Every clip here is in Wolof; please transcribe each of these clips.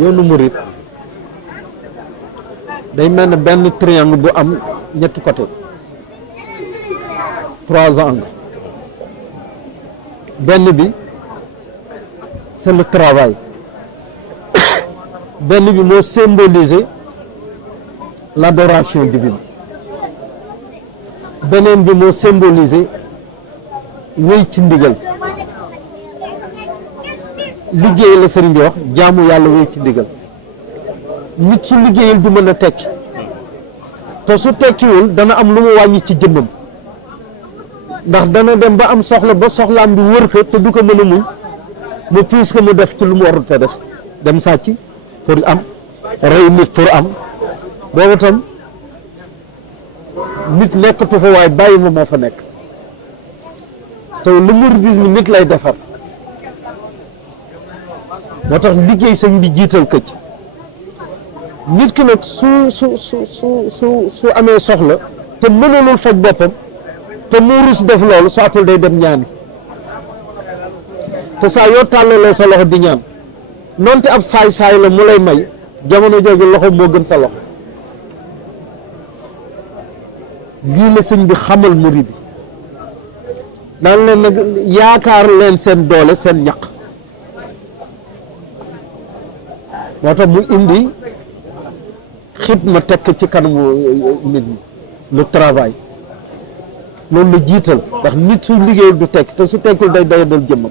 yoonu murit day mel ne benn triangle bu am ñetti côté 3 angles benn bi c'est le travail benn bi moo symboliser l'adoration divine beneen bi moo symboliser wéy ci ndigal liggéey la sëriñ bi wax jaamu yàlla wéy ci ndigal nit su liggéeyul du mën a tekki te su tekkiwul dana am lu mu wàññi ci jëmmam ndax dana dem ba am soxla ba soxlaam bi wër ko te du ko mën a muñ mu puus ko mu def ci lu mu warut a def dem sàcc pour am rey nit pour am boobu tam nit nekkatu fa waaye bàyyi ma moo fa nekk te lu mouridisme nit lay defar moo tax liggéey sëñ bi jiital ko ci nit ki nag su amee soxla te mënulul faj boppam te mu rus def loolu saatul day dem ñaani te saa yoo tàllalee sa loxo di ñaan noonte ab saay-saay la mu lay may jamono jooju loxo moo gën sa loxo lii la sëñ bi xamal murid yi daan leen nag yaakaar leen seen doole seen ñaq moo tax mu indi xidma tekk ci kanamu nit ñi le travail loolu la jiital ndax nit su liggéeyul du tekk te su tekkul day doyadal jëmmam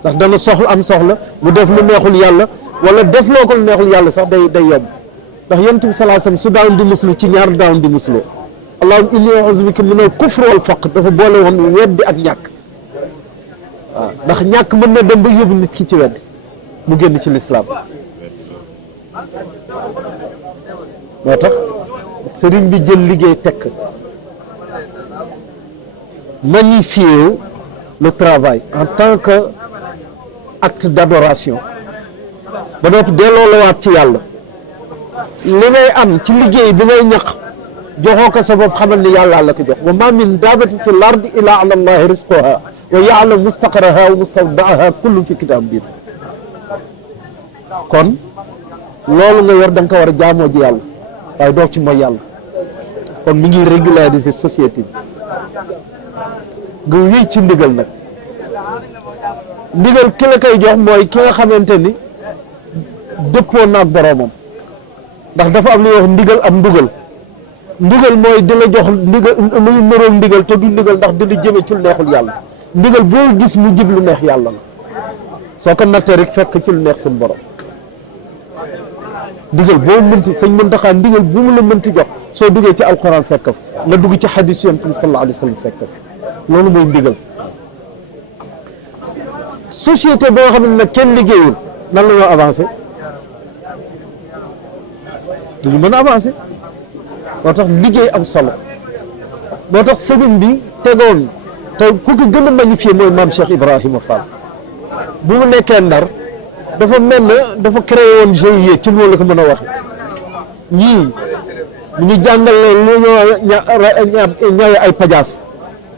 ndax dana soxla am soxla mu def lu neexul yàlla wala def loo ko lu neexul yàlla sax day yomb ndax yonent bi sallallahu alayhi wasallam su daan di muslu ci ñaar daan di muslu allahumma inni a'udhu bika minal kufri wal faqr dafa boole woon weddi ak ñàkk waaw ndax ñàkk mën na dem ba yóbbu nit ki ci weddi mu génn ci lislaam moo tax sëriñ bi jël liggéey tekk magnifier le travail en tant que acte d'adoration ba noppi delloo la waat ci yàlla li ngay am ci liggéey bi ngay ñaq joxoo ko sa bopp xamal ni yàlla la ko jox wa ma min daabatin fi l ardi illa ala allahi rizquha wa ya'lamu mustaqarraha wa mustawda'aha kullun fi kitabin kon loolu nga yor da nga ko war a jaamoo ji yàlla waaye doo ci mooy yàlla kon mi ngi régulariser société bi nga wéy ci ndigal nag ndigal ki la koy jox mooy ki nga xamante ni dëppoo naag boroomam ndax dafa am lu ñuy wax ndigal am ndugal ndigal mooy di la jox ndigal luy nëroog ndigal te du ndigal ndax di la jëme ci lu neexul yàlla ndigal boo gis mu jib lu neex yàlla la soo ko nattee rek fekk ci lu neex seen borom ndigal boo mënti sëñ Muntaxa ndigal bu mu la mënti jox soo duggee ci alquran fekk fa nga dugg ci hadis yonent bi sallallahu alayhi wa sallam fekk fa loolu mooy ndigal société boo xam ne nag kenn liggéeyul nan la ñoo avancé duñu mën a avancé moo tax liggéey am solo moo tax sëriñ bi tegoon te ku ko gën a magnifié mooy maam Cheikh Ibrahima Fall bu mu nekkee Ndar dafa mel ne dafa créé woon GIE ci loolu la ko mën a waxe ñii mu ñu jàngal leen lu ñawe ay pajaas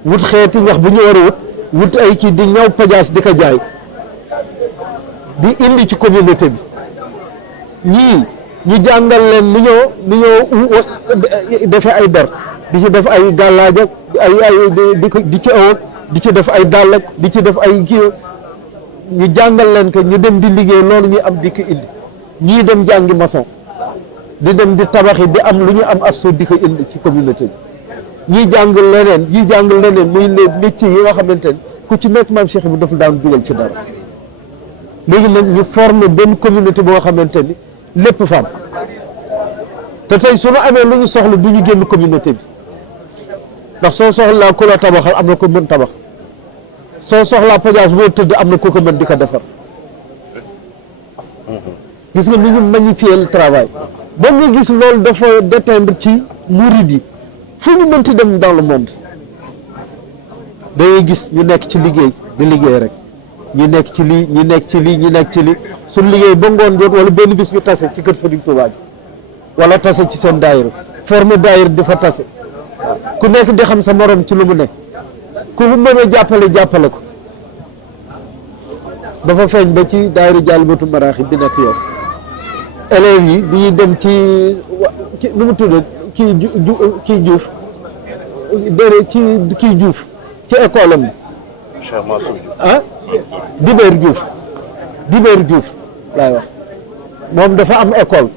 wut xeeti ñax bu ñu war a wut ay kii di ñaw pajaas di ko jaay di indi ci communauté bi ñii ñu jàngal leen ni ñoo defee ay der di ci def ay gàllaaj ak di ci awoon di ci def ay dàll ak di ci def ay kii ñu jàngal leen que ñu dem di liggéey loolu ñu am di ko indi ñii dem jàngi maçon di dem di tabaxi di am lu ñu am asto di ko indi ci communauté bi ñii jàng leneen muy les métiers yi nga xamante ni ku ci nekk maam Cheikh bi dafa daan dugal ci dara léegi nag ñu former benn communauté boo xamante ni lépp fam te tey su ñu amee lu ñu soxla du ñu génn communauté bi ndax soo soxlaa ku la tabaxal am na ko mën tabax soo soxlaa pajaas boo tëdd am na ku ko mën di ko defar gis nga ni ñu magnifier le travail ba nga gis loolu dafa déteindre ci murid yi fu ñu mënti dem dans le monde da ngay gis ñu nekk ci liggéey di liggéey rek ñi nekk ci lii ñi nekk ci lii ñi nekk ci lii suñ liggéey ba ngoon jot wala benn bis ñu tase ci kër Serigne Touba bi wala tase ci seen daayira forme daayira di fa tase ku nekk di xam sa morom ci lu mu nekk ku fu mën a jàppale ko dafa feeñ ba ci daayira Jaalibatu Maraaxib bi nekk Yoff élèves yi bi ñuy dem ci nu mu tudd kii Diouf dére ci kii Diouf ci école am Cheikh Mansour ah Dibéer Diouf laay wax moom dafa am école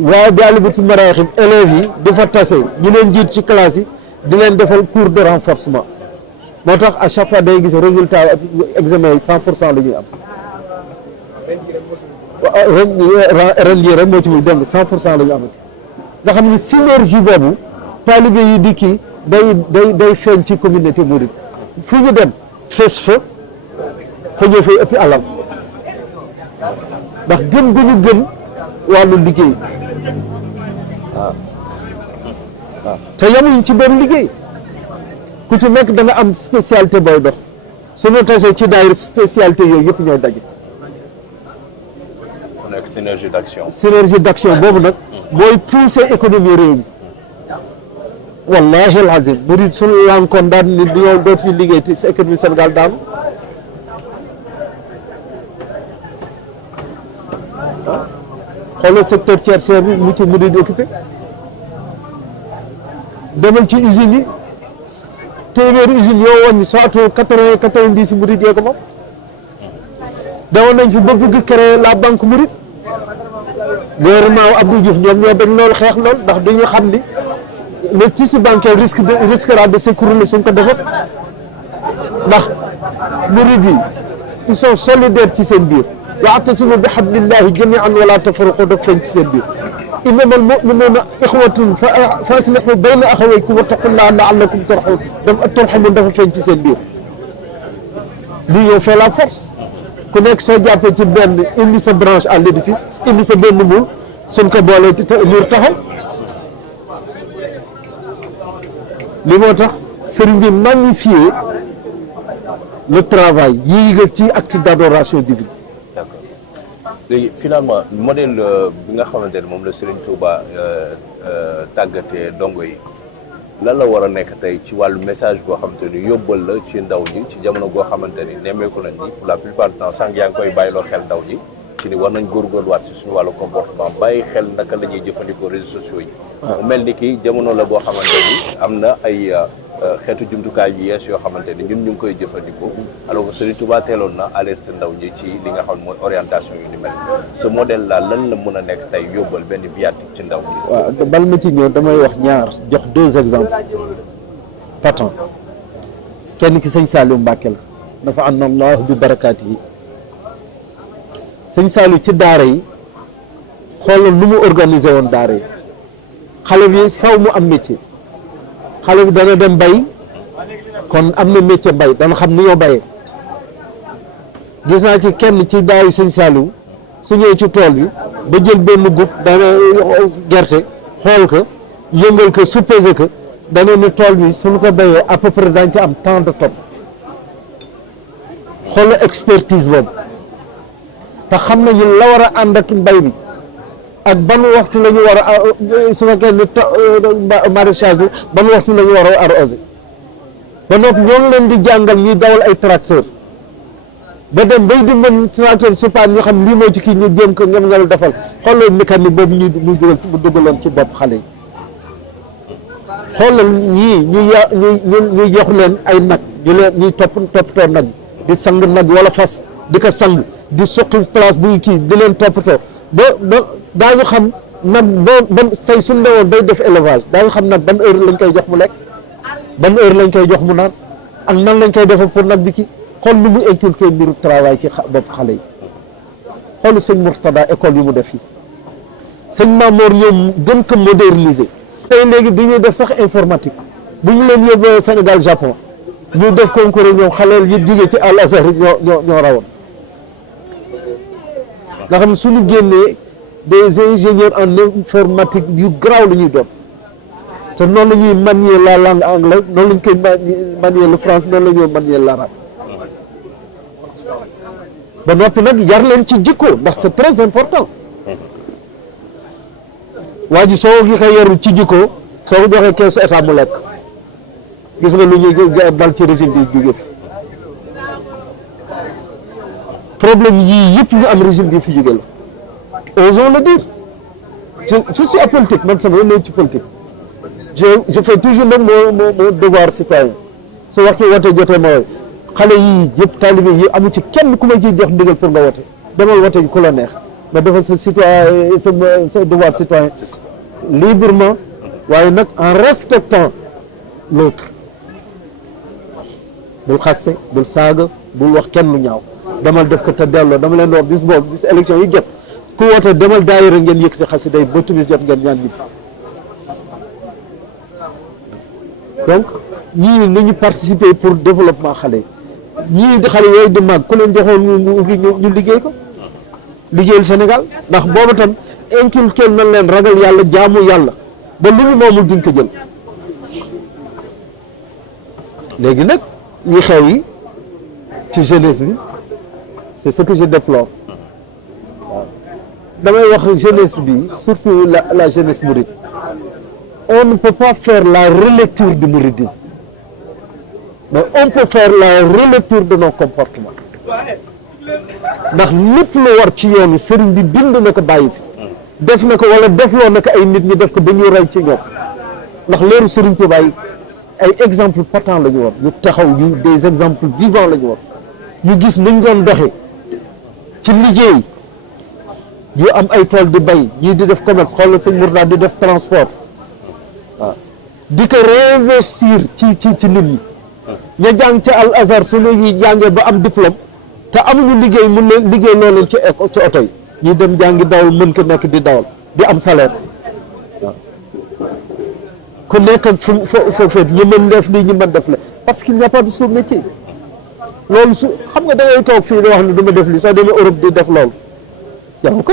waaye Jaalibatu Maraaxib élèves yi dafa tase ñi leen jiit ci classe yi di leen defal cours de renforcement moo tax à chaque fois day gis résultat examen yi 100% la ñuy am ren jii rek moo ci muy dégg 100% la ñu amati nga xam ni synergie boobu taalibe yi di kii day feeñ ci communauté mouride fu ñu dem fees fa ñoo fay ëppi alal ndax gëm gu ñu gëm wàllu liggéey waaw te yamuñ ci benn liggéey ku ci nekk da nga am spécialité booy dox suñu tasee ci daayira spécialité yooyu yëpp ñooy daje. mu nekk synergie d'action. synergie d'action boobu nag mooy pousser économie réew mi wallahi alazim murid suñu lankoon daan ni ñoo dootuñu liggéey te sa économie Sénégal daanu xoolal secteur tertiaire bi mu ci murid occupé demal ci usines yi téeméeri usines yoo wàññi soit 90 murid yee ko moom dawoon nañ fi ba bëgg créer la banque mouride gouvernement wu Abdou Diouf ñoom ñoo dañ loolu xeex lool ndax dañu xam ni le tissu bancaire risquera de s'écrouler suñ ko defee ndax murid yi ils sont solidaires ci seen biir wa'tasimu bi hablillahi jami'an wala tafarraqu def feeñ ci seen biir innamal mu'minuna ikhwatun fa aslihu bayna akhawaykum wattaqullaha la'allakum turhamun dafa feeñ ci seen biir l'union fait la force ku nekk soo jàppee ci benn indi sa branche à l'édifice indi sa benn muul suñ ko boolee liir taxaw li moo tax sëriñ bi magnifier le travail yi nga ci acte d'adoration divine. D'accord léegi finalement modèle bi nga xamante ne moom la Serigne Touba tàggatee dongo yi lan la war a nekk tey ci wàllu message boo xamante ni yóbbal la ci ndaw ñi ci jamono goo xamante ni nemmeeku nañ ni pour la plupart du temps sànq yaa ngi koy bàyyiloo xel ndaw ñi ci ni war nañ góorgóorluwaat si suñu wàllu comportement bàyyi xel naka la ñuy jëfandikoo réseaux sociaux yi. mu mel ni ki jamono la boo xamante ni am na ay xeetu jumtukaay yu yees yoo xamante ni ñun ñu ngi koy jëfandikoo alors que Serigne Touba teeloon na alerte ndaw ñi ci li nga xam ne mooy orientation yu ni mel ce modèle là lan la mën a nekk tey yóbbal benn viatique ci ndaw ñi. waaw bal ma ci ñëw damay wax ñaar jox 2 exemples patents kenn ki sëñ Saliou Mbacke la dafa anna Allah bi barakaatihi sëñ Saliou ci daara yi xoolal nu mu organisé woon daara yi xale bi faw mu am métier xale bi dana dem bay kon am na métier bay dana xam ni ñoo bayee gis naa ci kenn ci daayu sëñ Saliou su ñëwee ci tool bi ba jël benn gub dana gerte xool ko yëngal ko suppeser ko dana ni tool bi suñu ko bayee à peu près dañ ci am tant de tonnes xool expertise boobu te xam nañu la war a ànd ak mbay bi ak ban waxtu la ñu war a su fekkee ni maraîchage bi ban waxtu la ñu war a arrosé ba noppi ñoo ngi leen di jàngal ñuy dawal ay tracteur ba dem bay di mën tracteur supaan ñu xam lii moo ci kii ñu jéem ko ngem defal xoolal mécanique boobu ñu dugaloon ci bopp xale yi xoolal ñii ñu jox leen ay nag ñu leen ñuy toppatoo nag di sang nag wala fas di ko sang di suqi place bu kii di leen toppatoo ba daañu xam nag ban tey suñ ndewoon day def élevage daañu xam nag ban heure lañ koy jox mu lekk ban heure lañ koy jox mu naan ak nan lañ koy defee pour nag bi ki xool nu mu inculqué mbiru travail ci bopp xale yi xoolu sëñ Mourtada école yu mu def yi sëñ Mamour ñoom gën ko moderniser tey léegi dañuy def sax informatique bu ñu leen yóbboo Sénégal Japon ñu def concours ñoom xaleel yi jógee ci Al Azhar ñoo rawoon nga xam ne suñu génnee des ingénieurs en informatique yu garaaw la ñuy doon te noonu la ñuy manier la langue anglaise noonu la ñu koy manier le français noonu la ñuy manier l'arabe ba noppi nag yar leen ci jikko ndax c'est très important waa ji soo gi koy yarul ci jikko soo ko joxee keesu état mu lekk gis nga lu ñuy dal ci régime bi jóge fi problème yii yëpp ñu am régime bi fi jóge la osons le dire je suis apolitique man sama yoon ci politique je fais toujours nag mon devoir citoyen su waxtu wote jotee ma woy xale yii yëpp taalibe yi amu ci kenn ku ma ciy jox ndigal pour nga wote demal wote ku la neex nga defal sa citoyen sa devoir citoyen librement waaye nag en respectant l'autre bul xaste bul saaga bul wax kenn lu ñaaw demal def ko te delloo dama leen di wax bis boobu bis élection yi jot ku woote demal daayira ngeen yëkkati xasida yi ba timis jot ngeen ñaan bi donc ñii nañu participer pour développement xale yi ñii di xale yooyu di màgg ku leen joxoon ñu liggéey ko liggéeyal Sénégal ndax boobu tam inculqué nañ leen ragal yàlla jaamu yàlla ba lu ñu moomul duñ ko jël léegi nag yi xew yi ci jeunesse bi c'est ce que je déplore waaw damay wax jeunesse bi surtout la jeunesse mouride on ne peut pas faire la relecture du mouridisme mais on peut faire la relecture de nos comportements ndax lépp lu war ci yoonu sëriñ bi bind na ko bàyyi fi def na ko wala defloo na ko ay nit ñi def ko ba ñuy rey ci ñoom ndax leeru sëriñ Tuubaa yi ay exemple patent la ñu woon ñu taxaw ñu des exemples vivants la ñu woon ñu gis nuñ doon doxee ci liggéey yu am ay tool di bay ñii di def commerce xoolal sëñ Mourda di def transport waaw di ko réinvestir ci nit ñi ña jàng ci Al Azhar su ñuy jàngee ba am diplôme te amuñu liggéey mun leen liggéey loo leen ci oto yi ñi dem jàngi dawal mën ko nekk di dawal di am salaire waaw ku nekk ak foo feet ñi mën def lii ñi mën def la parce qu'il n'y a pas de sous-métier loolu su xam nga da ngay toog fii di wax ne du ma def lii soo demee Europe di def loolu jaru ko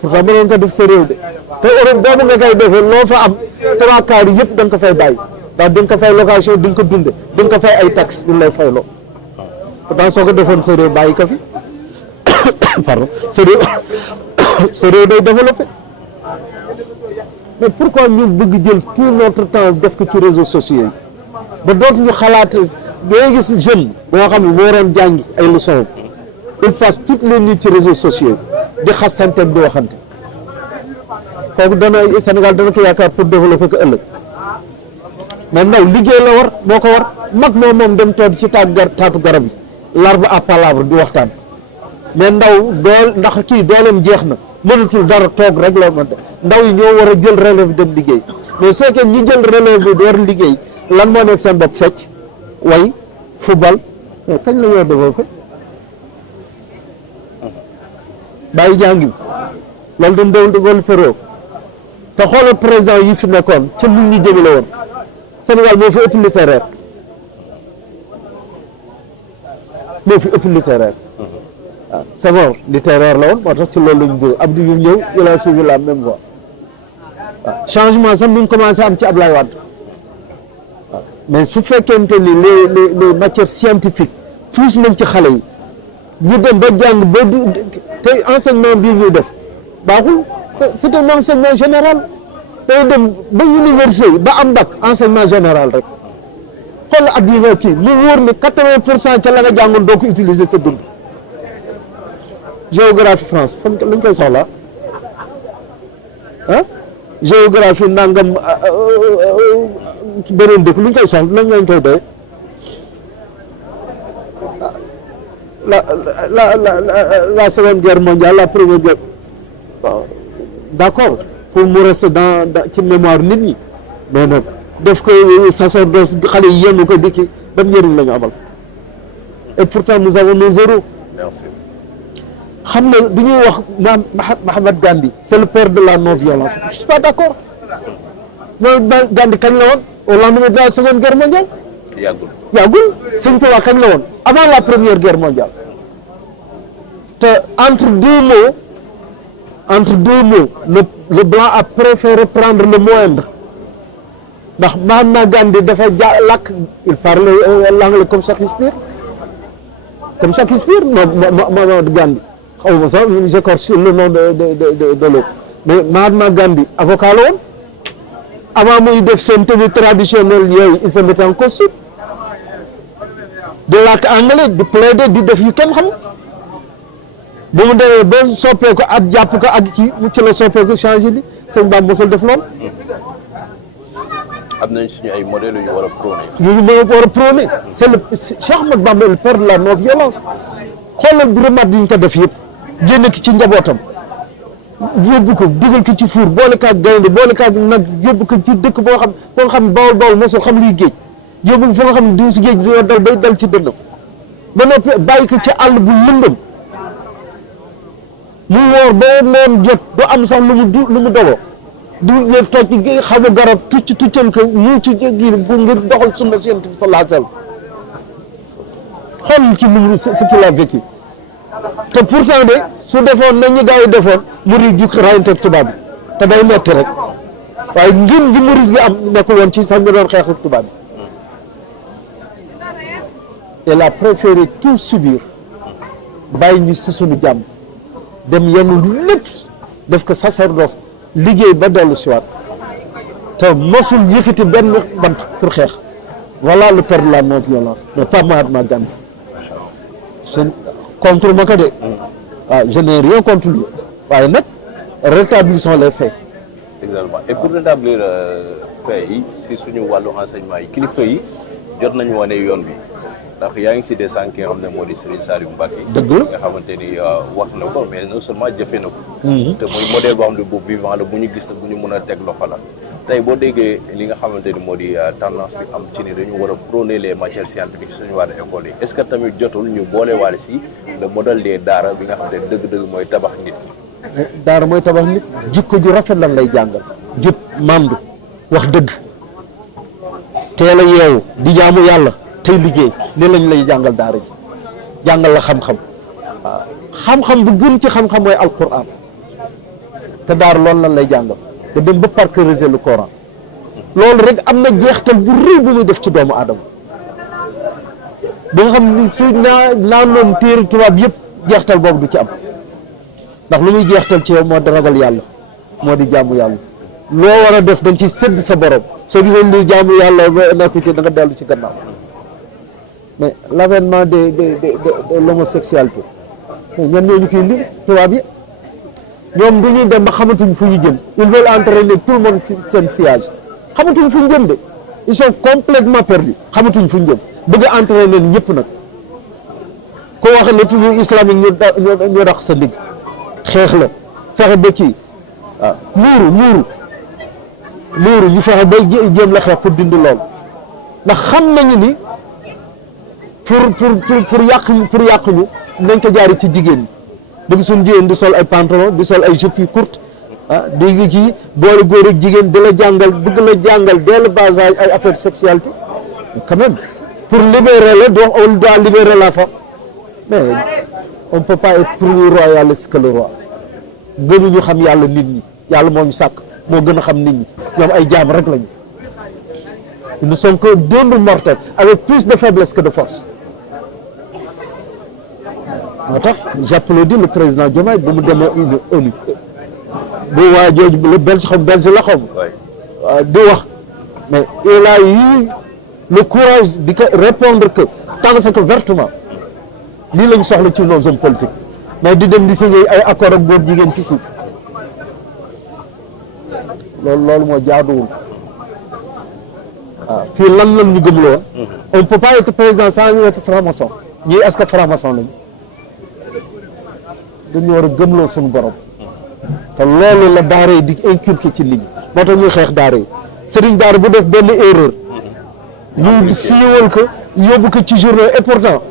pourtant mënoon ko def sa réew de te Europe boobu nga koy defee loo fa am trois quarts yëpp da nga ko fay bàyyi ndax di nga ko fay location di nga ko dunde di nga ko fay ay taxes ñu lay fay loo pourtant soo ko defoon sa réew bàyyi ko fi pardon sa réew day développé mais pourquoi ñu bëgg jël tout notre temps def ko ci réseaux sociaux yi ba dootuñu xalaat doo gis jeune boo xam ne moo waroon jàngi ay leçons il passe toutes les nuits ci réseaux sociaux di xasante di waxante kooku dana Sénégal dana ko yaakaar pour développer ko ëllëg mais ndaw liggéey la war moo ko war mag moom dem toog ci taatu garab yi l'arbre à palabre di waxtaan mais ndaw ndax kii dooleem jeex na mënatul dara toog rek la mënta ndaw yi ñoo war a jël relève dem liggéey mais soo ko ñi jël relève bi war liggéey lan moo nekk seen bopp fecc way football mais kañ la ñoo développé bàyyi jàngi bi loolu dañ développé réew te xoolal président yi fi nekkoon ca nit ñi jëmale woon Sénégal moo fi ëpp littéraire waaw Senghor littéraire la woon moo tax ci loolu lañu bëgg Abdou yu ñëw il a suivi la même voie waaw changement sax mu ngi commencé am ci Ablaye Wade waaw mais su fekkente ni les matières scientifiques pousse nañ ci xale yi ñu dem ba jàng ba tey enseignement bii ñuy def baaxul c'est un enseignement général day dem ba université ba am bac enseignement général rek xool at yi nga kii mu wóor ne 80% ca la nga jàngoon doo ko utiliser sa dund géographie France fan lañ koy soxla ah géographie nangam beneen dëkk luñ koy soxla nañ lañ koy doy la seconde guerre mondiale la première guerre d'accord pour mu rester dans ci mémoire nit ñi mais nag def ko sacerdoce xale yi yenn ko dikki ban njëriñ la ñu amal et pourtant nous avons nos héros. Merci. xam na bi ñuy wax Mahatma Gandhi c'est le père de la non-violence je suis pas d'accord mooy Gandhi kañ la woon au lendemain de la seconde guerre mondiale. yàggul Sëñ Tuubaa kañ la woon avant la première guerre mondiale te entre deux mots le blanc a préféré prendre le moindre ndax Mahatma Gandhi dafa làkk il parlait l'anglais comme Shakespeare Mahatma Gandhi xaw ma sax j'écorche le nom de l'autre mais Mahatma Gandhi avocat la woon avant muy def seen tenue traditionnelle yooyu il se mettait en costume di làkk anglais di plaider di def yu kenn xam bu mu demee ba soppeeku ak jàpp ko ak kii mu ci la soppeeku changé li sëñ Bamba mosul def lool. am nañ suñu ay modèles yu ñu war a prôné. ñu war a prôné c'est le Cheikh Ahmadou Bamba le père de la non violence xoolal bu remarque yi ñu ko def yëpp génn ki ci njabootam yóbbu ko dugal ko ci fuur boole ko ak gaynde boole ko ak nag yóbbu ko ci dëkk boo xam bawol bawol mosul xam luy géej yóbbu ko fa nga xam ne diw si géej di dal bay dal ci dënnam ba noppi bàyyi ko ci àll bu lëndëm mu woor ba noon jot du am sax lu mu dogoo du ñëw toj xamu garab tuccal ko mu ci gi ngir doxal sunna si Yonent bi sallallahu alayhi wa sallam xool ci lu ce qu'il a vécu te pourtant de su defoon nañu gars yi defoon murid jukki rayante ak tubaab bi te day metti rek waaye ngin gi murid gi am nekkul woon ci sax ñu doon xeex ak tubaab bi il a préféré tout subir bàyyi ñu si suñu jàmm dem yenu lépp def ko sacerdoce liggéey ba dellu si waat te mosul yëkkati benn bant pour xeex voilà le père de la non violence mais pas Mahatma Gandhi je contre ma ko de waaw je n'ai rien contre lui waaye nag rétablissons les faits. Exactement et pour rétablir faits yi si suñu wàllu enseignement yi kilifa yi jot nañu wane yoon bi ndax yaa ngi si des sànq yi nga xam ne moo di Serigne Saliou Mbacké. dëgg la nga xamante ni wax na ko mais non seulement jëfee na ko. te muy modèle boo xam ne bu vivant la bu ñu gis bu ñu mën a teg loxo la tey boo déggee li nga xamante ni moo di tendance bi am ci ni dañu war a prôner les matières scientifiques suñu wàllu école yi est-ce que tamit jotul ñu boole waale si le modèle des daara bi nga xamante ni dëgg-dëgg mooy tabax nit ki. daara mooy tabax nit jikko ju rafet lan lay jàngal jub mandu wax dëgg teel a yeewu di jaamu yàlla tey liggéey li lañ lay jàngal daara ji jàngal la xam-xam waaw xam-xam bu gën ci xam-xam mooy alquran te daara loolu lan lay jàngal te dem ba parcuriser le Coran loolu rek am na jeextal bu rëy bu muy def ci doomu aadama ba nga xam ni su naanoon téere tubaab yëpp jeextal boobu du ci am ndax lu muy jeextal ci yow moo di ragal yàlla moo di jaamu yàlla loo war a def dañ ci sédd sa borom soo gisee ni jaamu yàlla ba nekku ci da nga dellu ci gannaaw mais l'avènement de l'homosexualité ñan ñoo ñu koy lim tubaab yi ñoom du ñuy dem ba xamatuñ fu ñu jëm ils veulent entraîner tout le monde ci seen sillage xamatuñ fu ñu jëm de ils sont complètement perdus xamatuñ fu ñu jëm bëgg a entraîner ñëpp nag ko wax lépp lu islamique ñu rax sa ndigg xeex la fexe ba kii waaw muuru ñu fexe ba jéem la xeex pour dindi lool ndax xam nañu ni pour yàq ñu nañ ko jaari ci jigéen ñi bëgg suñu jigéen di sol ay pantalon di sol ay jupes yu courtes di kii boole góor ak jigéen di la jàngal bëgg la jàngal dès le bas âge ay affaire de sexualité quand même pour libérer on doit libérer la femme mais on peut pas être plus royaliste que le roi gënuñu xam yàlla nit ñi yàlla moo ñu sàkk moo gën a xam nit ñi ñoom ay jaam rek lañu ils ne sont que deux mortels avec plus de faiblesse que de force moo tax j'applaudis le président Diomaye bu mu demee ONU bu waa jooju le belge la xaw di wax mais il a eu le courage di ko répondre que tant que vertement lii lañ soxla ci nos hommes politiques mais di dem di signer ay accord ak góor jigéen ci suuf loolu moo jaaduwul waaw fii lan ñu gëmloo on peut pas être président sans être franc-maçon ñii est-ce que franc-maçon lañu dañu war a gëmloo suñu borom te loolu la daara yi di inculquer ci nit ñi moo tax ñuy xeex daara yi sëriñ daara bu def benn erreur ñu siiwal ko yóbbu ko ci journaux et pourtant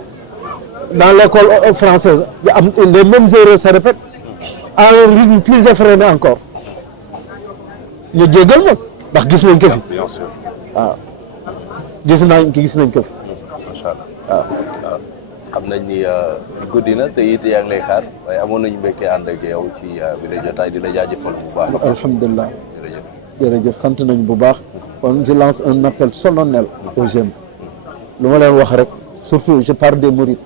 dans l'école française les mêmes erreurs se répètent à un rythme plus effréné encore ñu jéggal ma ndax gis nañ ko fi waaw gis nañ ko fi macha allah waaw xam nañ ni guddi na te it yaa ngi lay xaar waaye amoon nañu mbégte ànd ak yow ci bi la jotaay di la jaajëfal bu baax. alhamdulilah jërëjëf sant nañ bu baax kon je lance un appel solennel aux jeunes lu ma leen wax rek surtout je parle des mourides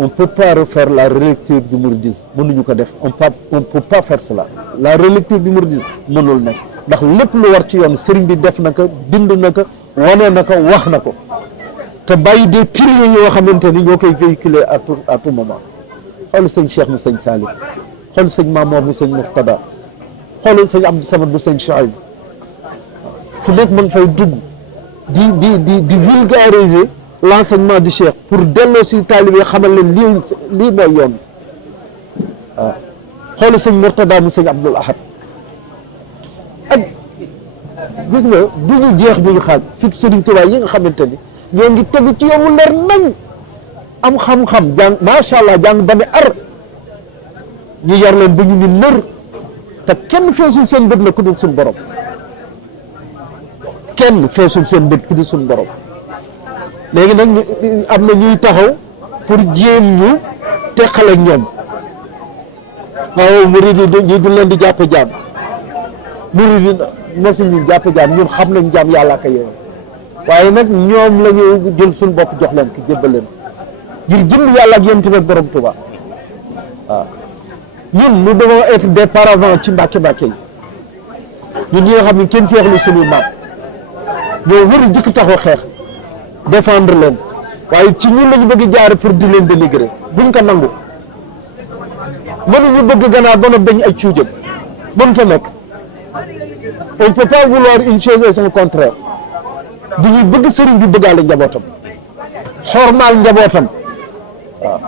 on peut pas refaire la relecture du mouridisme mënuñu ko def on peut pas faire cela la relecture du mouridisme mënul nekk ndax lépp lu war ci yoon sëriñ bi def na ko bind na ko wane na ko wax na ko te bàyyi des piliers yoo xamante ni ñoo koy véhiculer à tout moment xoolal sëñ Cheikh mu sëñ Salim xoolal sëñ Mamour mu sëñ Murtada xoolal sëñ Abdou Samad mu sëñ Chouaib fu nekk ma ngi fay dugg di vulgariser l'enseignement du Cheikh pour delloo si taalibe xamal leen lii mooy yoon waaw xoolal sëñ Murtada mu sëñ Abdoul Ahad ak gis nga du ñu jeex du ñu xaaj surtout Sëriñ Tuubaa yi nga xamante ni ñoo ngi tegu ci yow mu leer nañ am xam-xam jàng macha allah jàng ba ne ar ñu yar leen ba ñu ni nër te kenn feesul seen bët la ku dul suñ borom kenn feesul seen bët ku dul suñ borom léegi nag am na ñuy taxaw pour jéem ñu teqale ak ñoom waaw murid yi ñu du leen di jàppe jaam murid yi mosuñu jàppe jaam ñun xam nañ jaam yàlla ak yéen waaye nag ñoom la ñu jël suñ bopp jox leen ko jébbal leen ngir jëm yàlla ak yéen tamit borom Tuuba waaw ñun nous devons être des paravents ci mbàkke yi ñun ñi nga xam ne kenn seexlu suñuy maam ñoo war a jëkk taxaw xeex défendre leen waaye ci ñun lañu bëgg jaare pour di leen dénigrer buñ ko nangu mënuñu bëgg ganaar ba na bañ ay cuujam mënta nekk on ne peut pas vouloir une chose et son contraire du ñuy bëgg sëriñ bi bëggaale njabootam xormaal njabootam waaw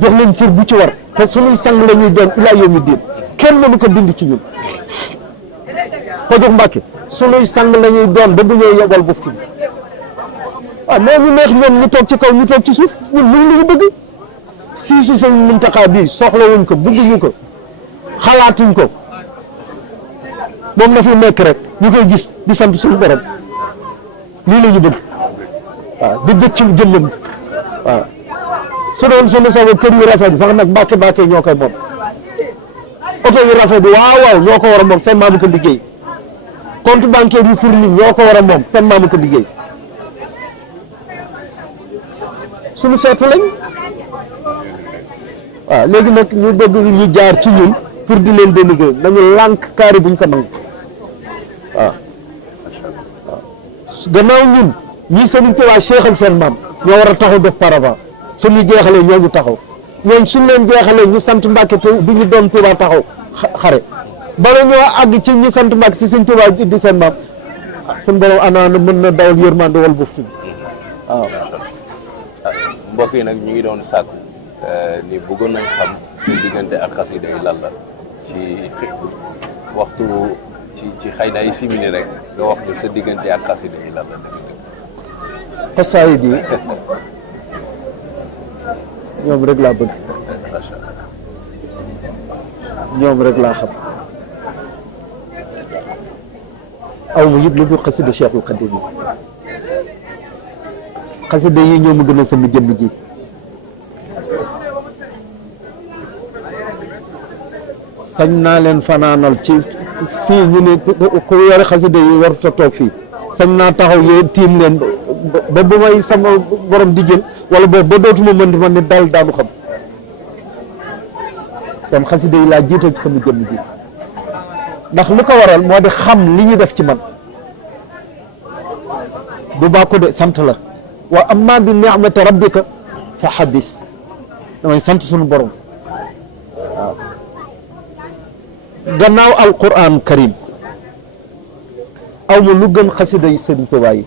jox leen cër bu ci war te suñuy sang la ñuy doon ilaa yawmi diin kenn mënu ko dindi ci ñun ko jox Mbàkke suñuy sang la ñuy doon ba bu ñëw yebal bufti bi waaw mais ñu neex ñoom ñu toog ci kaw ñu toog ci suuf ñun lu ñu bëgg si su sëñ Muntaxa bii soxlawuñ ko bëgguñu ko xalaatuñ ko moom na fi nekk rek ñu koy gis di sant suñu borom lii la ñu bëgg waaw di bëgg ci jëmmam waaw su doon suñu soxla kër yu rafet sax nag Mbàkke ñoo koy moom oto yu rafet yi waaw ñoo ko war a moom seen maamu ko liggéey compte bancaire yu fourni ñoo ko war a moom seen maamu ko liggéey suñu seetu lañ waaw léegi nag ñu bëgg ñu jaar ci ñun pour di leen dénigrer nañu lànk kaari buñ ko nangu waaw gannaaw ñun ñii Sëriñ Tuubaa seexal seen maam ñoo war a taxaw def paravent suñu jeexalee ñoo ñu taxaw ñoom suñ leen jeexalee ñu sant Mbàkke te du ñu doon Tuubaa taxaw xare bala ñoo àgg ci ñi sant Mbàkke si Sëriñ Tuubaa di seen maam suñ borom anaana mën na dawal yërmande wal buftu bi waaw mbokk yi nag ñu ngi doon sàkku ni bëggoon nañ xam seen diggante ak xasida yi lan la ci waxtu ci xëy na ay simili rek nga wax ñu sa diggante ak xasida yi lan la dëgg-dëgg. xasaayid yi ñoom rek laa bëgg ñoom rek laa xam aw ma yëpp lu dul xasida Cheikhul Khadim yi xasida yi ñoo ma gën a sama jëmm ji sañ naa leen fanaanal ci fii ñu ne ku yore xasida yi warut a toog fii sañ naa taxaw yee tiim leen ba bu may sama borom di jël wala boobu ba dootuma mën di man ne daal daanu xam kon xasida yi laa jiital ci sama jëmm ji ndax lu ko waral moo di xam li ñu def ci man du bàkku de sant la wa amma bi ni'mati rabbika fa haddis damay sant suñu borom waaw gannaaw alquran karim aw ma lu gën xasida yi Sëriñ Tuubaa yi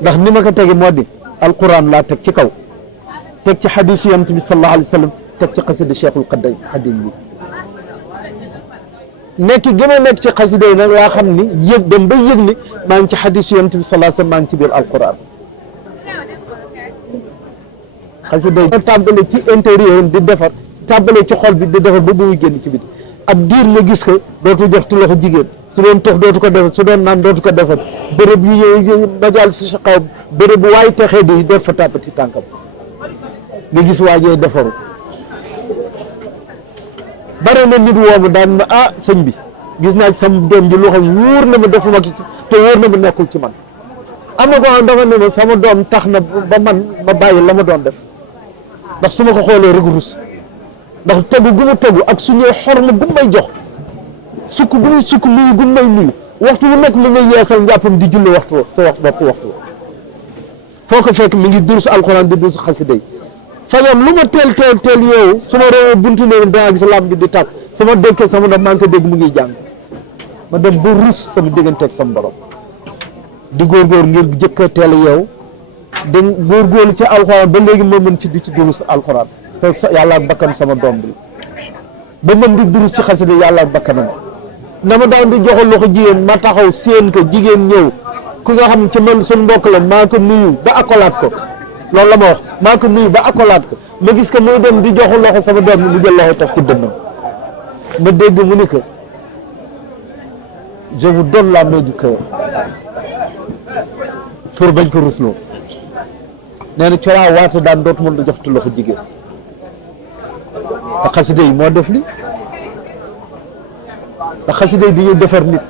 ndax ni ma ko tege moo di alquran laa teg ci kaw teg ci xadisu yonent bi sallallahu alayhi wa sallam teg ci xasida Cheikhul Xadim bi nekk gën a nekk ci xasida yi nag laa xam ni yëg dem ba yëg ni maa ngi ci xadisu yonent bi sallallahu alayhi wa sallam maa ngi ci biir alquran xasida yi tàmbale ci intérieur di defar tàmbale ci xol bi di defar ba bu muy génn ci biti ab diir nga gis ko dootu jox tu loxo jigéen su doon tox dootu ko defar su doon naan dootu ko defar bërëb yi ñëw majal si sa xaw bërëb bu waay texee di doot fa tàppati tànkam nga gis waajee defaru bare na nit woomu daan ma ah sëñ bi gis naa ci sama doom ji loo xam wóor na ma defuma ci te wóor na ma nekkul ci man am na ko xam dafa ne ma sama doom tax na ba man ma bàyyi la ma doon def ndax su ma ko xoolee rek rus ndax tegu gu mu tegu ak suñuy xorma gu may jox sukk gu muy sukk nuyu gu may nuyu waxtu bu nekk mi ngay yeesal njàppam di julli waxtu te waxtu foo ko fekk mi ngi durus alxuraan di durus xasida yi fajar lu ma teel yeewu su ma réewee buntu néegam danaa gis lampe bi di tàkk sama dëkkee sama ndox maa ngi ko dégg mu ngi jàng ma dem ba rus sama digganteeg sama borom di góorgóor ngir jëkk a teel a yeewu di góorgóorlu ci alxuraan ba léegi ma mën ci di ci durus alxuraan te yàlla ak bakkan sama doom bi ba mën di durus ci xasida yàlla ak bakkanam dama daan di joxe loxo jigéen ma taxaw séen ko jigéen ñëw ku nga xam ci man suñ mbokk la maa ko nuyu ba akolaat ko loolu la ma wax maa ko nuyu ba akolaat ko ma gis que muy dem di joxu loxo sama doom bi mu jël loxo taf ci dënnam ma dégg mu ni que je vous donne la main du cœur pour bañ ko rusloo nee na coraa waata daan dootu mën da joxtu loxo jigéen te xasida yi moo def li te xasida yi di ñu defar nit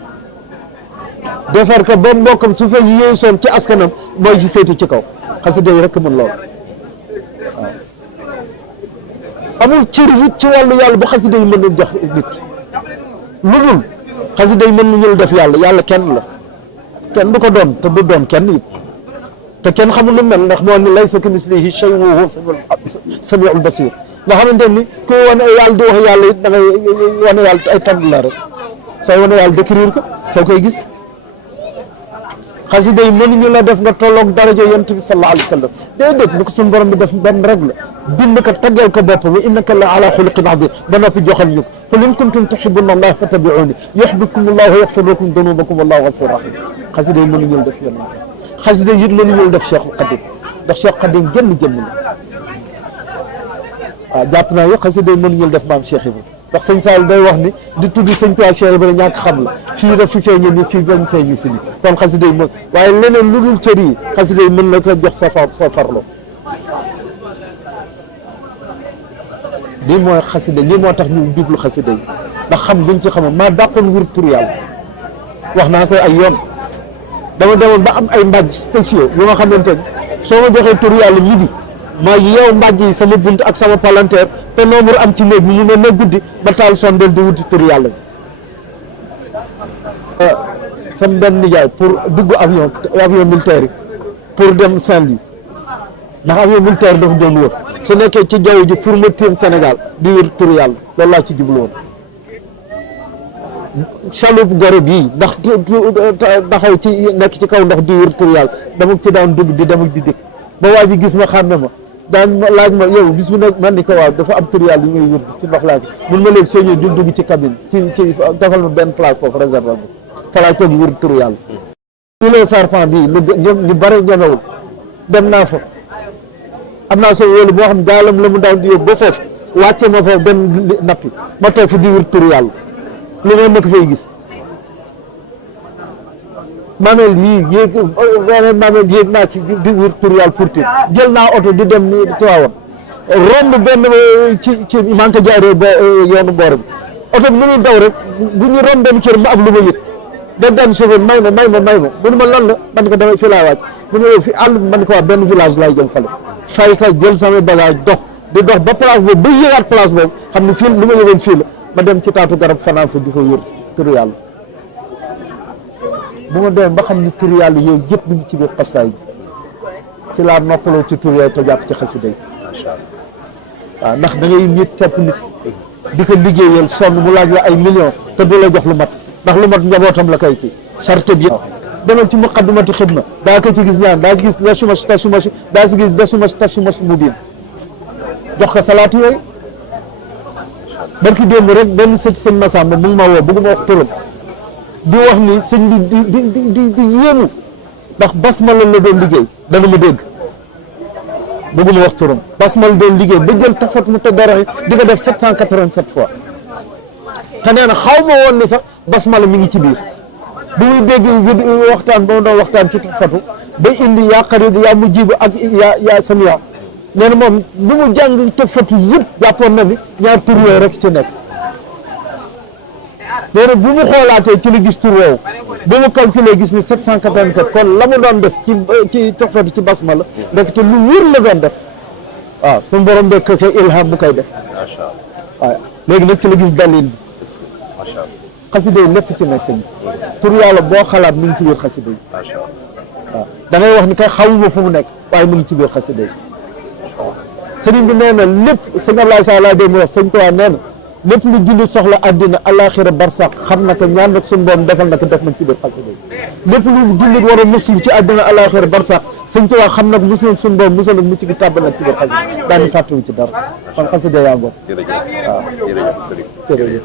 defar ko ba mbokkam su fa yéey soon ci askanam mooy ci féete ci kaw xasida yi rek mën lool waaw amul cër it ci wàllu yàlla bu xasida yi mën na jox nit lu dul xasida yi mën nañu def yàlla kenn la kenn du ko doon te du doon kenn it te kenn xamul lu mel ndax moo ni laysa kamislihi shay'un wa huwa samiul basir nga xamante ni ku wane yàlla di wax yàlla it da ngay wane yàlla ay tabl la rek sooy wane yàlla décrire ko soo koy gis xasida yi mënuñu la def nga tolloog daraja yonent bi sallallahu alayhi wa sallam déedéet ni ko suñu borom bi def benn rek la bind ko taggal ko bopp wa innaka la ala xuluqin adim ba noppi joxal ñu ko qul in kuntum tuhibbuna allah fattabi'uni yuhbibkum allah wa yaghfir lakum dunubakum wallahu ghafurur rahim xasida yi mënuñu la def yonent xasida yi mënuñu la def Cheikh Khadim ndax Cheikh Khadim génn jëmm la waaw jàpp naa yi xasida yi mënuñu la def maam Cheikh Ibrahima ndax sëñ Sall day wax ni di tudd sëñ Tuubaa Cheikh Ibrahima ñàkk xam la fii daf fi feeñe ni fii bañ feeñu fi ni kon xasida yi mën waaye leneen lu dul cër yi xasida yi mën la ko jox sa farlo lii mooy xasida lii moo tax ñu jublu xasida yi ndax xam duñ ci xamoon maa dàqoon wër tur yàlla wax naa koy ay yoon dama demoon ba am ay mbàjj spéciaux yu nga xamante ne soo ma joxee tur yàlla midi ma yeew mbàjj yi sama bunt ak sama palanteer te nombre am ci néeg bi mu ne na guddi ba taal sondeel di wuti tur yàlla bi sama benn nijaay pour dugg avion militaire yi pour dem Saint-Louis ndax avion militaire dafa doon wër su nekkee ci jaww ji pour ma tiim Sénégal di wër tur yàlla loolu laa ci jublu woon chaloupe gore bii ndax taxaw ci nekk ci kaw ndox di wër tur yàlla dama ci daan dugg di dem ak di dëkk ba waa ji gis ma xam ne ma daan laaj ma yow bis bu nekk man ni ko waaw dafa am tur yàlla yu ngay wër ci ndox laa mun ma léegi soo ñëwee du dugg ci cabine ci defal ma benn place foofu réserve ma fa laay toog wër tur yàlla ilo serpent bii ñu bare ñemewul dem naa fa am naa soo wóolu boo xam gaalam la mu daan di yóbbu ba foofu wàcce ma fa dem nappi ma toog fi di wër tur yàlla lu ngeen ma ko fay gis mamel yii yéeg naa ci di wër tur yàlla pour ti jël naa oto di dem ni Tiwaawan romb benn ci maa ngi ko jaaree ba yoonu mboor bi oto bi nu muy daw rek bu ñu romb benn kër ma am lu ma yëg da daan chauffeur may ma mënu ma lan la man ko damay fii laa wàcc mu ne fi àll bi man ko waa benn village laay jëm fale fay ka jël sama bagage dox ba place boobu ba yëgaat place boobu xam ne fii lu ma yëgoon fii la ma dem ci taatu garab fanaan fa di fa wër turu yàlla bu ma demee ba xam ne turu yàlla yooyu yëpp mu ngi ci biir xasaay ji ci laa noppaloo ci turu yooyu te jàpp ci xasida yi waaw ndax da ngay nit topp nit di ko liggéeyal sonn mu laaj la ay millions te du la jox lu mat ndax lu mat njabootam la kay kii charte bi demal ci muqaddimatu xidma daa ko ci gis ñaan daa ci gis dasuma tasuma daa si gis dasuma tasuma mubin jox ko salaatu yooyu barki démb rek benn sëñ sëñ Massamba mu ngi ma woo bëgguma wax turam di wax ni sëñ bi di yéemu ndax basmala la doon liggéey dana ma dégg bëgguma wax turam basmala doon liggéey ba jël tafat mu te dara di ko def 787 fois te nee na xaw ma woon ni sax basmala mi ngi ci biir bu muy dégg waxtaan ba mu doon waxtaan ci tafatu ba indi yaa xarit yaa mujjibu ak yaa samia nee na moom bu mu jàng tafatu yëpp jàppoon na ni ñaar tur yooyu rek ci nekk nee na bu mu xoolaatee ci la gis tur woowu bu mu calculé gis ni 787 kon la mu doon def ci tafatu ci basmala rek te lu wér la doon def waaw suñu borom de ko ilham bu koy def waaw léegi nag ci la gis dalil bi xasida yi lépp ci ne sëñ tur yàlla boo xalaat mu ngi ci biir xasida yi waaw da ngay wax ni kay xawuma fu mu nekk waaye mu ngi ci biir xasida yi waaw sëriñ bi nee na lépp sëñ Ablaye Sall laa dégg wax sëñ Tuubaa nee na lépp lu jullit soxla àddina àllaaxira barsax xam na ko ñaan nag suñu borom defal na ko def nañ ci biir xasida yi lépp lu jullit war a muslu ci àddina àllaaxira barsax sëñ Tuubaa xam nag mus nag suñu borom musal nag mucc gi tàbbal nag ci biir xasida daani fàttuwu ci dara kon xasida yaa ngoog jërëjëf waaw jërëjëf sëriñ jërëjëf